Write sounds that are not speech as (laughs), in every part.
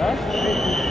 Ha?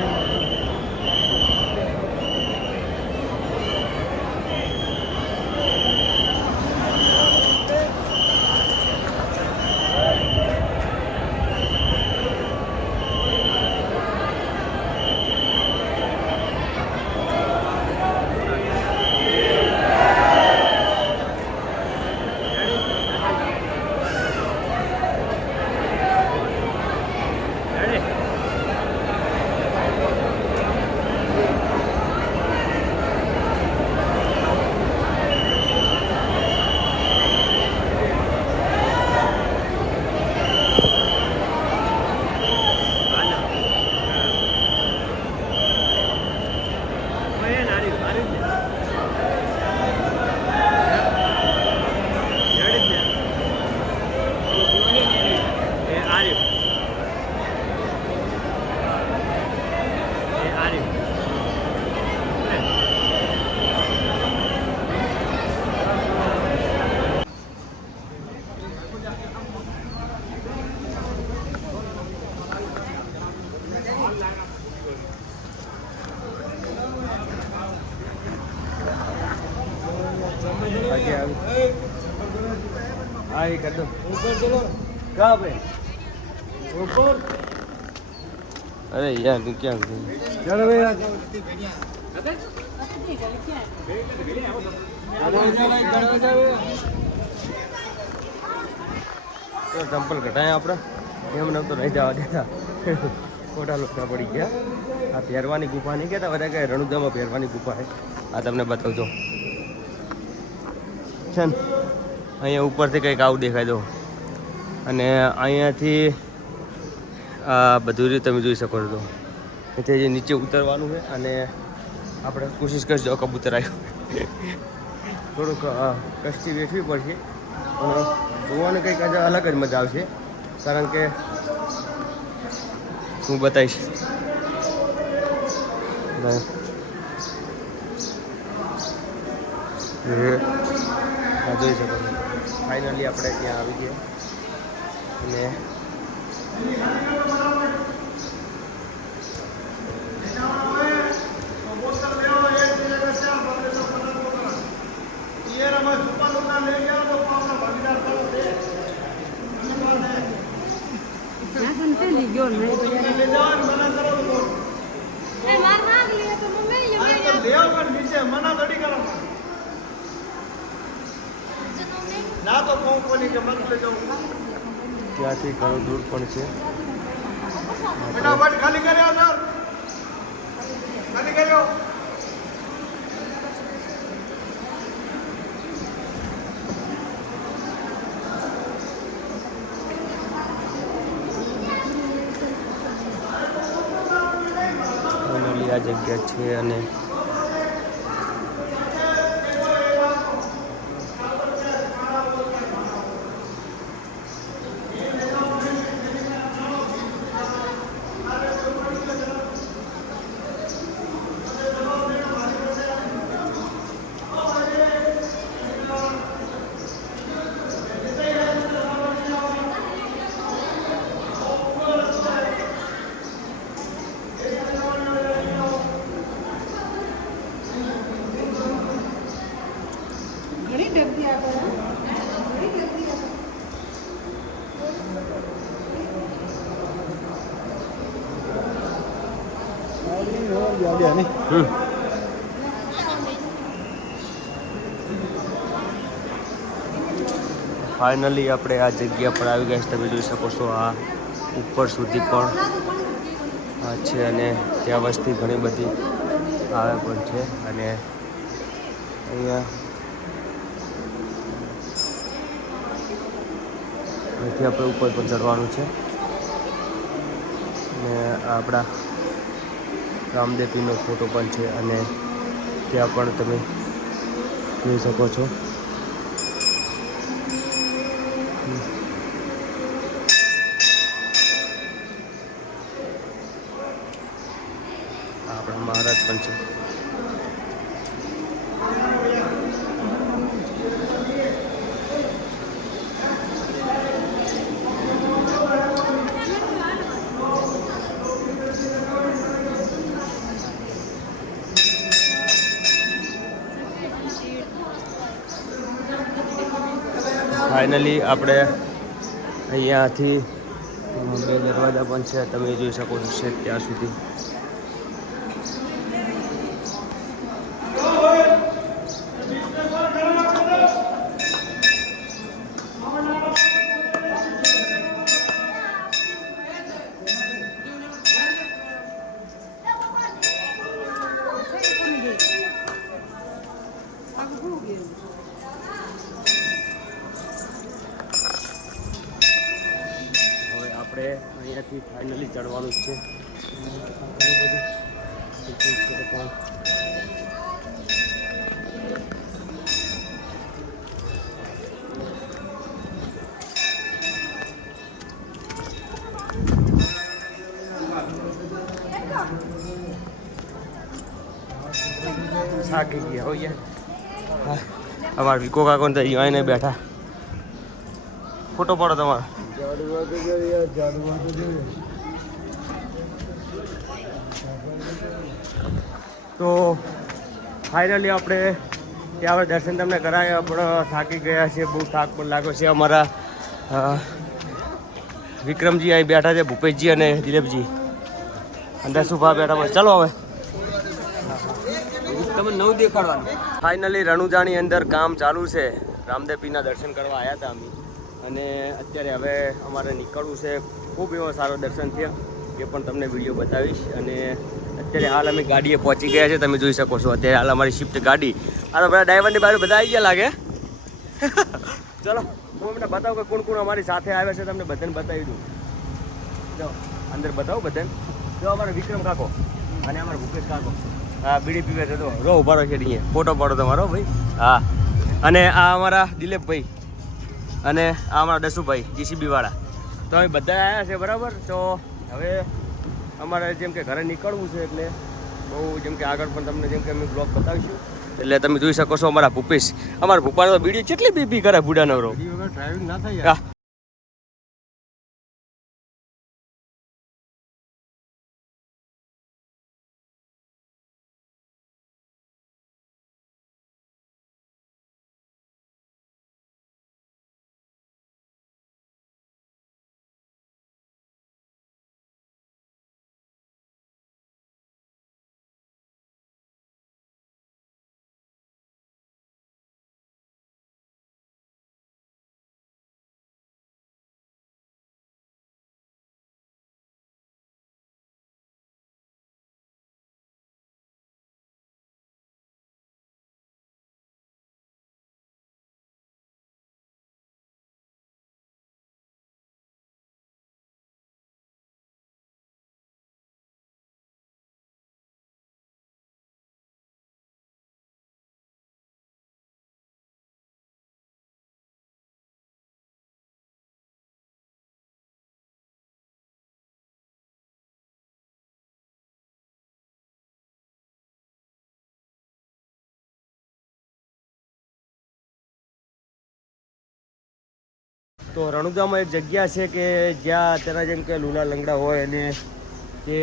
હા એ કરી અરે યાર તું ક્યાં ચલો ભાઈ ચંપલ ઘટાયા આપણે એમ નામ તો જવા દેતા. ખોટા લોકતા પડી ગયા. આ પહેરવાની ગુફા નહીં કહેતા બધા કહે રણુદામાં પહેરવાની ગુફા છે. આ તમને બતાવજો. છે ને? અહીંયા ઉપરથી કંઈક આવું દેખાય દો. અને અહીંયાથી આ બધું રીતે તમે જોઈ શકો છો તો. જે નીચે ઉતરવાનું છે અને આપણે કોશિશ કરજો કબૂતર આવ્યું. થોડુંક કષ્ટી વેઠવી પડશે. પણ જોવાની કંઈક આજે અલગ જ મજા આવશે. કારણ કે હું બતાવીશ. જોઈ શકો છો. ફાઇનલી આપણે ત્યાં આવી ગયા. અને ત્યાંથી ઘણું દૂર પણ છે. આ જગ્યા છે અને ફાઇનલી આપણે આ જગ્યા પર આવી ગયા છે. તમે જોઈ શકો છો આ ઉપર સુધી પણ આ છે અને ત્યાં વસ્તી ઘણી બધી આવે પણ છે. અને અહીંયા અહીંથી આપણે ઉપર પણ ચડવાનું છે. અને આપણા રામદેવપીરનો ફોટો પણ છે અને ત્યાં પણ તમે જોઈ શકો છો આ આપણા મહારાજ પણ છે ફાઇનલી આપણે અહીંયાથી બે દરવાજા પણ છે. તમે જોઈ શકો છો ત્યાં સુધી. થાકી ગયા અમારા વિકો કાકો ને તો અહીંયા આવીને બેઠા. ફોટો પાડો તમારો. તો ફાઇનલી આપણે ત્યાં આપણે દર્શન તમને કરાવ્યા પણ થાકી ગયા છે બહુ થાક પણ લાગ્યો છે અમારા વિક્રમજી અહીં બેઠા છે, ભૂપેશજી અને દિલીપજી. અંદર સુભા બેઠા બસ ચાલો હવે. તમે નવ દેખાડવાનું. ફાઇનલી રણુજાની અંદર કામ ચાલુ છે. રામદેવપીના દર્શન કરવા આવ્યા હતા અમે. અને અત્યારે હવે અમારે નીકળવું છે. ખૂબ એવો સારો દર્શન થયા. એ પણ તમને વીડિયો બતાવીશ. અને અત્યારે હાલ અમે ગાડીએ પહોંચી ગયા છે. તમે જોઈ શકો છો. અત્યારે હાલ અમારી શિફ્ટ ગાડી. આ તો બધા ડ્રાઈવરની બાજુ બધા આવી ગયા લાગે. (laughs) ચલો, હું તમને બતાવું કે કોણ કોણ અમારી સાથે આવ્યા છે. તમને બધાને બતાવી દઉં. જો, અંદર બતાવો બધાને. જો અમારો વિક્રમ કાકો. અને અમારો ભૂપેશ કાકો. હા બીડી પીવે છે તો રો ઊભા રહો છે અહીંયા. ફોટો પાડો તમારો ભાઈ. હા. અને આ અમારા દિલીપભાઈ અને આ અમારા દસુભાઈ જીસીબી વાળા તો અમે બધા આવ્યા છે બરાબર? તો હવે અમારે જેમ કે ઘરે નીકળવું છે એટલે બહુ જેમ કે આગળ પણ તમને જેમ કે અમે બ્લોગ બતાવીશું. એટલે તમે જોઈ શકો છો અમારા ભૂપેશ. અમારા ભૂપાનો બીડી કેટલી બીપી કરે બુડાનો રો ડ્રાઇવિંગ ના થાય તો રણુદામાં એક જગ્યા છે કે જ્યાં અત્યારે જેમ કે લીલા લંગડા હોય અને તે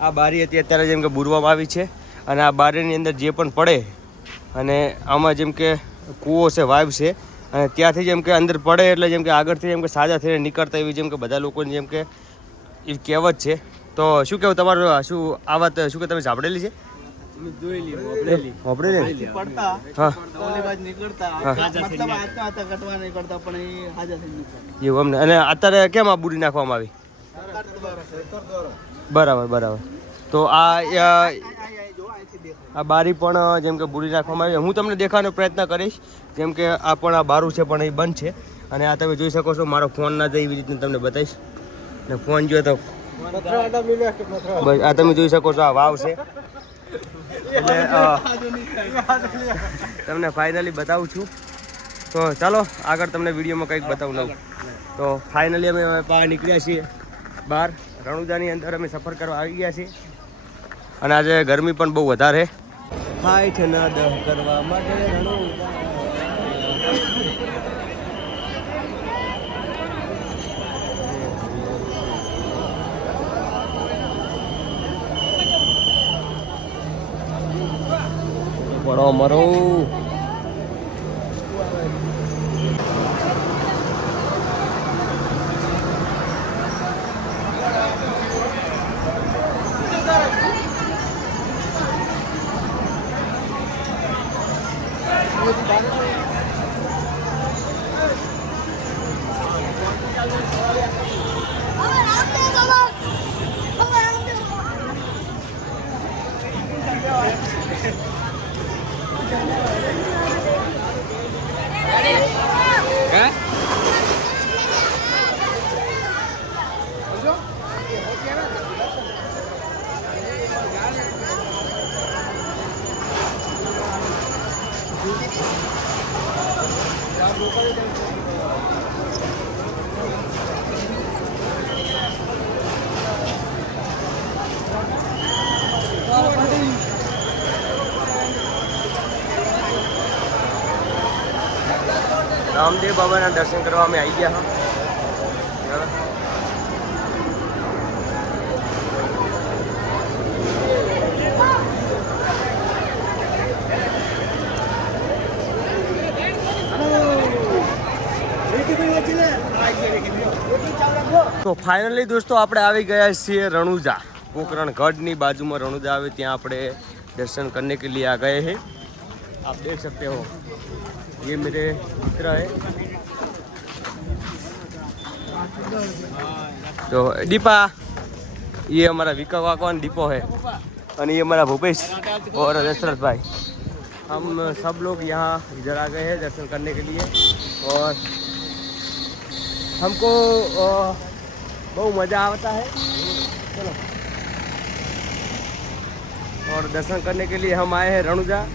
આ બારી હતી અત્યારે જેમ કે બુરવામાં આવી છે અને આ બારીની અંદર જે પણ પડે અને આમાં જેમ કે કૂવો છે વાઇવ છે અને ત્યાંથી જેમ કે અંદર પડે એટલે જેમ કે આગળથી જેમ કે સાજા થઈને નીકળતા એવી જેમ કે બધા લોકોની જેમ કે એ કહેવત છે. તો શું કહેવું તમારું, શું આ વાત, શું કે તમે સાંભળેલી છે? અત્યારે કેમ આ બુરી નાખવામાં આવી? બરાબર બરાબર. તો આ આ બારી પણ જેમ કે બુરી નાખવામાં આવી. હું તમને દેખાવાનો પ્રયત્ન કરીશ. જેમ કે આ પણ આ બારું છે પણ એ બંધ છે. અને આ તમે જોઈ શકો છો મારો ફોન ના જાય એવી રીતે તમને બતાવીશ. ને ફોન જોયો તો આ તમે જોઈ શકો છો આ વાવ છે. એટલે તમને ફાઇનલી બતાવું છું. તો ચાલો આગળ તમને વિડીયોમાં કંઈક બતાવું નવું. તો ફાઇનલી અમે બહાર નીકળ્યા છીએ. બહાર રણુજાની અંદર અમે સફર કરવા આવી ગયા છીએ. અને આજે ગરમી પણ બહુ વધારે હાઈઠ ના દહ કરવા માટે રણુજા મળો મરો રામદેવ બાબાના દર્શન કરવા અમે આવી ગયા. હા તો ફાઇનલી દોસ્તો આપણે આવી ગયા છીએ રણુજા પોકરણ ગઢની બાજુમાં રણુજા આવે ત્યાં આપણે દર્શન करने के लिए आ गए हैं आप देख सकते हो ये मेरे मित्र है तो दीपा ये हमारा विका कौन दीपो है और ये हमारा भूपेश और दशरथ भाई हम सब लोग यहाँ इधर आ गए हैं दर्शन करने के लिए और हमको बहुत मज़ा आता है। चलो। और दर्शन करने के लिए हम आए हैं रणुजा।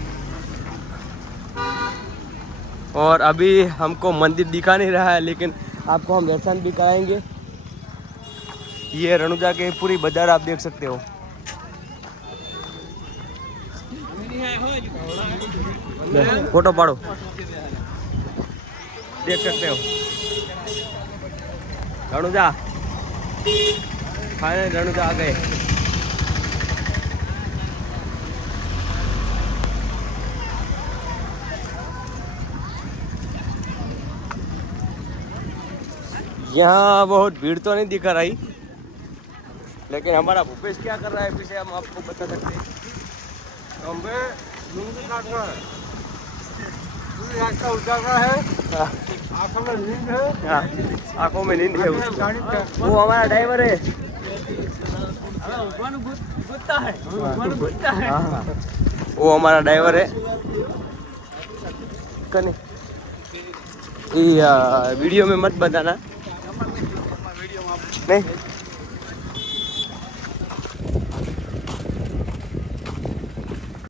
और अभी हमको मंदिर दिखा नहीं रहा है, लेकिन आपको हम दर्शन भी कराएँगे। ये रणुजा के पूरी बाज़ार आप देख सकते हो। फ़ोटो पाड़ो। देख सकते हो। रणुजा। फाइनल रणुजा आ गए। यहाँ बहुत भीड़ तो नहीं दिखा रही लेकिन हमारा भूपेश क्या कर रहा है पीछे हम आपको बता सकते हैं। हमें काटना है। पूरी आँख का उजाला है हाँ, आंखों में नींद है हाँ, आंखों में नींद है उसकी। गाड़ी का वो हमारा ड्राइवर है हाँ, हाँ। वो हमारा ड्राइवर है कने ये आ, वीडियो में मत बताना नहीं